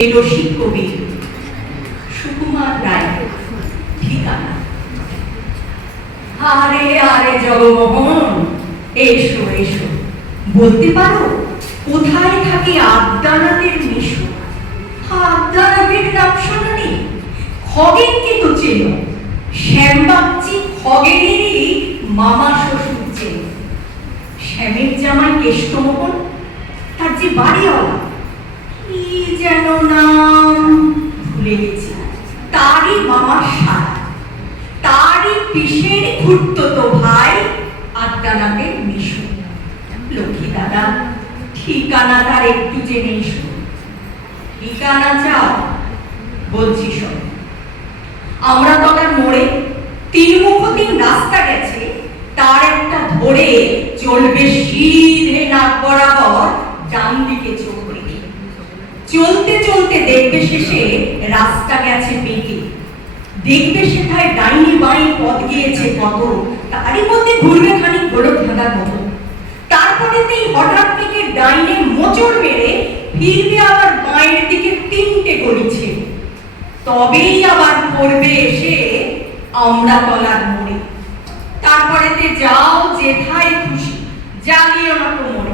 রসিক কবি সুকুমার রায় ঠিকানা। আরে আরে জগমোহন, এসো এসো, বলতে পারো কোথায় থাকে আদ্যানাথের মিশু? আদ্যানাথের নাম শোনি? খগেনকে তো চেনো, শ্যামবাগচি খগেনেরই মামা শ্বশুর চেনো। শ্যামের জামাই কেষ্টমোহন, তার যে বাড়িওয়ালা কি যেন নাম ভুলে গেছি, তারই মামার সাথ, তারই পিসের খুড়তুতো ভাই আদ্যানাথের মিশু। লক্ষ্মী দাদা, ঠিকানা তার একটু জেনে এসো। ঠিকানা চাও? বলছি শোন, আমরা তলার মোড়ে তিনমুখতিন রাস্তা গেছে, তার একটা ধরে চলবে সিধে নাক বরাবর ডান দিকে চোখ রেখে। চলতে চলতে দেখবে শেষে রাস্তা গেছে পেটে, দেখবে সেটায় ডাইনি বাঁই পথ গিয়েছে কত, তারই মধ্যে ঘুরবে খানিক গোলক ধাঁধার মতো। তারপরেতেই হঠাৎ থেকে ডাইনে মোচড় মেরে ফিরবে আবার বাঁয়ের দিকে তিনটে গলিছে, তবেই আবার পড়বে এসে আমরা তলার মোড়ে। তারপরেতে যাও যেথায় খুশি, জ্বালিও না কোমরে।